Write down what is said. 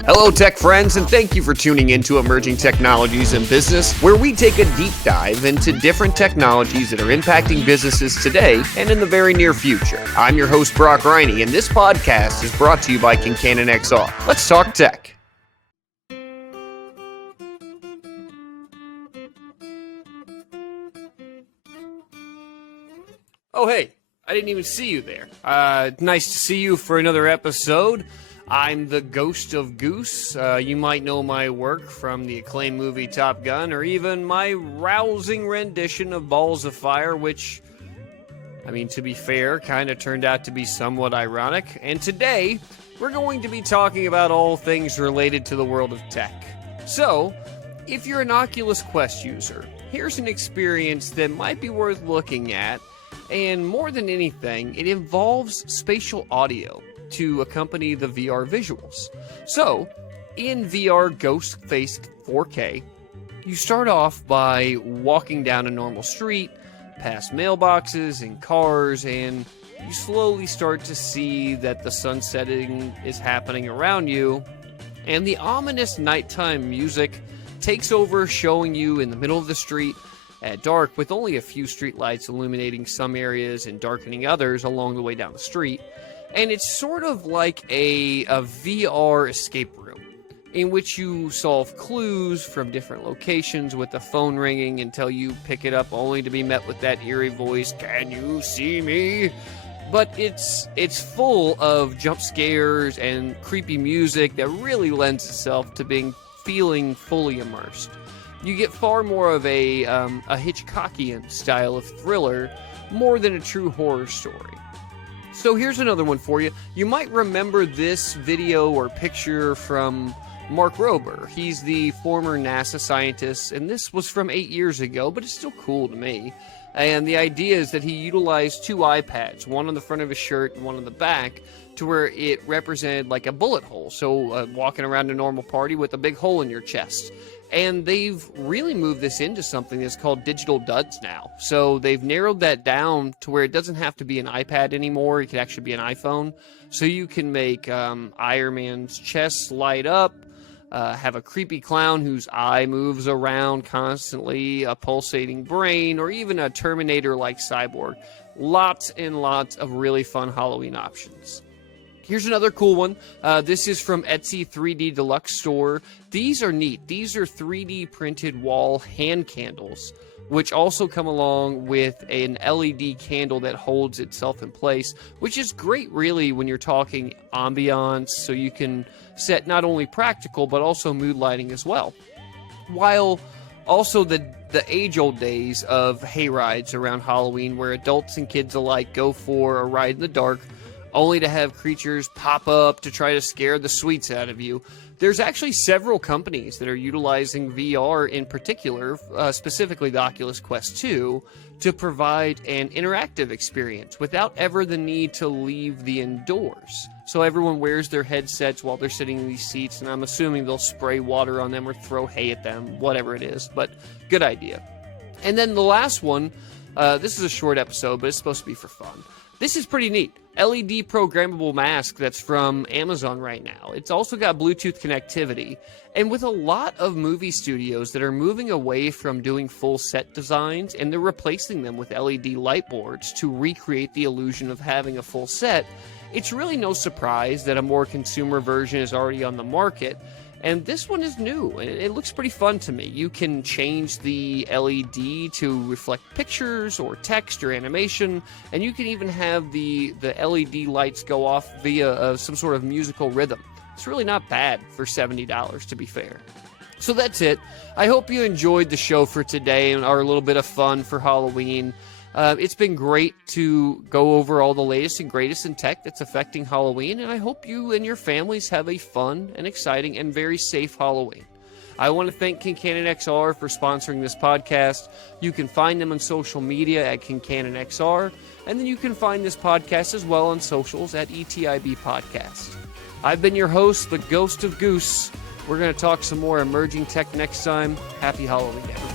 Hello, tech friends, and thank you for tuning into Emerging Technologies in Business, where we take a deep dive into different technologies that are impacting businesses today and in the very near future. I'm your host, Brock Riney, and this podcast is brought to you by Kincannon XR. Let's talk tech. Oh, hey, I didn't even see you there. Nice to see you for another episode. I'm the Ghost of Goose. You might know my work from the acclaimed movie Top Gun, or even my rousing rendition of Balls of Fire, which, to be fair, kind of turned out to be somewhat ironic. And today, we're going to be talking about all things related to the world of tech. So, if you're an Oculus Quest user, here's an experience that might be worth looking at, and more than anything, it involves spatial audio to accompany the VR visuals. So, in VR Ghost Face 4K, you start off by walking down a normal street, past mailboxes and cars, and you slowly start to see that the sun setting is happening around you, and the ominous nighttime music takes over, showing you in the middle of the street at dark with only a few street lights illuminating some areas and darkening others along the way down the street. And it's sort of like a VR escape room in which you solve clues from different locations with the phone ringing until you pick it up only to be met with that eerie voice, "Can you see me?" But it's full of jump scares and creepy music that really lends itself to feeling fully immersed. You get far more of a Hitchcockian style of thriller more than a true horror story. So here's another one for you. You might remember this video or picture from Mark Rober. He's the former NASA scientist, and this was from 8 years ago, but it's still cool to me. And the idea is that he utilized two iPads, one on the front of his shirt and one on the back, to where it represented like a bullet hole. So walking around a normal party with a big hole in your chest. And they've really moved this into something that's called digital duds now. So they've narrowed that down to where it doesn't have to be an iPad anymore. It could actually be an iPhone. So you can make Iron Man's chest light up, have a creepy clown whose eye moves around constantly, a pulsating brain, or even a Terminator-like cyborg. Lots and lots of really fun Halloween options. Here's another cool one. This is from Etsy 3D Deluxe Store. These are neat. These are 3D printed wall hand candles, which also come along with an LED candle that holds itself in place, which is great really when you're talking ambiance, so you can set not only practical but also mood lighting as well. While also the age-old days of hayrides around Halloween where adults and kids alike go for a ride in the dark, only to have creatures pop up to try to scare the sweets out of you. There's actually several companies that are utilizing VR in particular, specifically the Oculus Quest 2, to provide an interactive experience without ever the need to leave the indoors. So everyone wears their headsets while they're sitting in these seats, and I'm assuming they'll spray water on them or throw hay at them, whatever it is, but good idea. And then the last one, this is a short episode, but it's supposed to be for fun. This is pretty neat. LED programmable mask that's from Amazon right now. It's also got Bluetooth connectivity. And with a lot of movie studios that are moving away from doing full set designs and they're replacing them with LED light boards to recreate the illusion of having a full set, it's really no surprise that a more consumer version is already on the market. And this one is new, and it looks pretty fun to me. You can change the LED to reflect pictures or text or animation, and you can even have the LED lights go off via some sort of musical rhythm. It's really not bad for $70, to be fair. So that's it. I hope you enjoyed the show for today and our little bit of fun for Halloween. It's been great to go over all the latest and greatest in tech that's affecting Halloween, and I hope you and your families have a fun and exciting and very safe Halloween. I want to thank Kincannon XR for sponsoring this podcast. You can find them on social media at Kincannon XR, and then you can find this podcast as well on socials at ETIB Podcast. I've been your host, the Ghost of Goose. We're going to talk some more emerging tech next time. Happy Halloween, everyone.